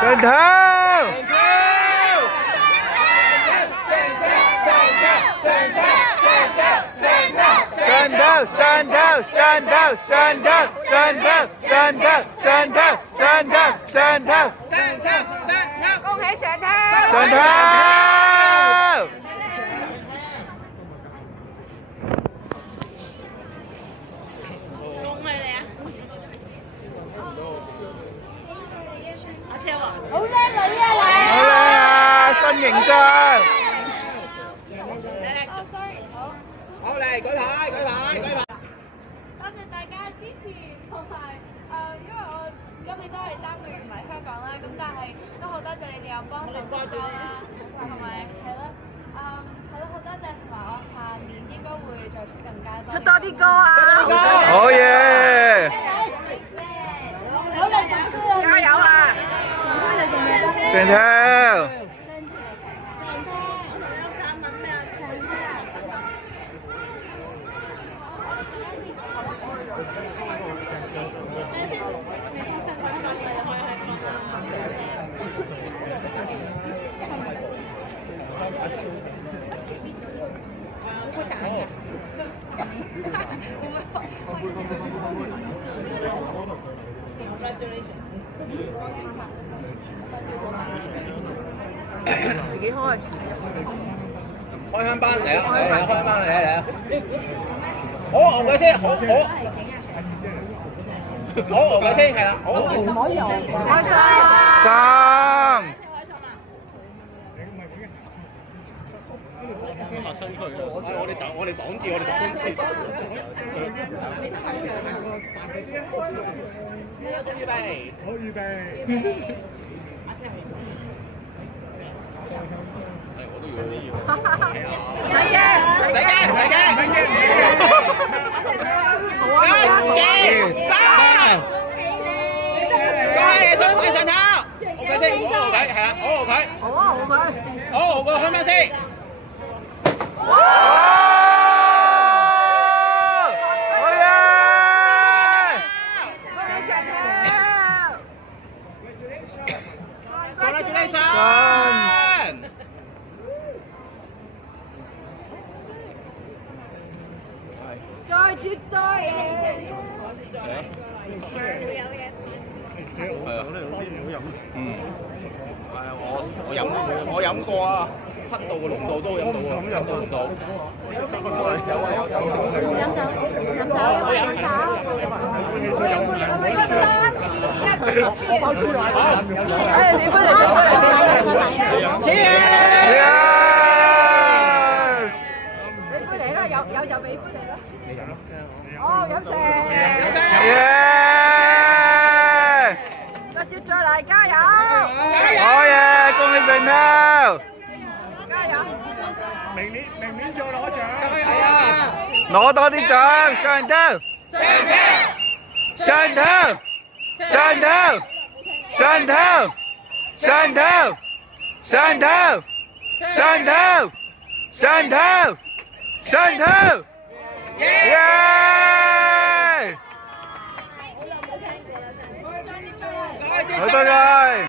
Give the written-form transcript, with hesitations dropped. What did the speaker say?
上頭，恭喜上頭！上頭。好叻女啊你！好靚啊，新形象。好嚟，舉牌，舉牌，舉牌。多謝大家支持同埋因為我今年都係3個月唔喺香港啦，咁但係都好多謝你哋有幫手幫我啦，同埋係咯，好多謝，同埋我下年應該會再出更加多。出多啲歌啊！好嘢！好嚟讀書啊！加油啊！上頭。自己開。開香檳嚟啦，嚟啦，開香檳嚟啦，嚟啦。好，牛鬼先，好，牛鬼先係啦，好。開心。三。我哋擋住，我哋擋住。預備，好預備。我都要。唔使驚，唔使驚，唔使驚。好啊！一、三。恭喜上頭。牛鬼先，好牛鬼，係啦，好牛鬼。好啊，好佢。好牛個香檳先。再接再厲！我飲過啊，7度嘅濃度都飲到啊，7度濃度。我哋個3、2、1，包出來。哎，你過嚟，你杯嚟啦，有就俾杯嚟啦。哦，飲成。再嚟，加油！好嘢，恭喜上頭！加油！明年再攞獎。係啊！攞多啲獎，上頭！上頭！上頭！上頭！上頭！上頭！上頭！上頭！上頭！耶！好多謝。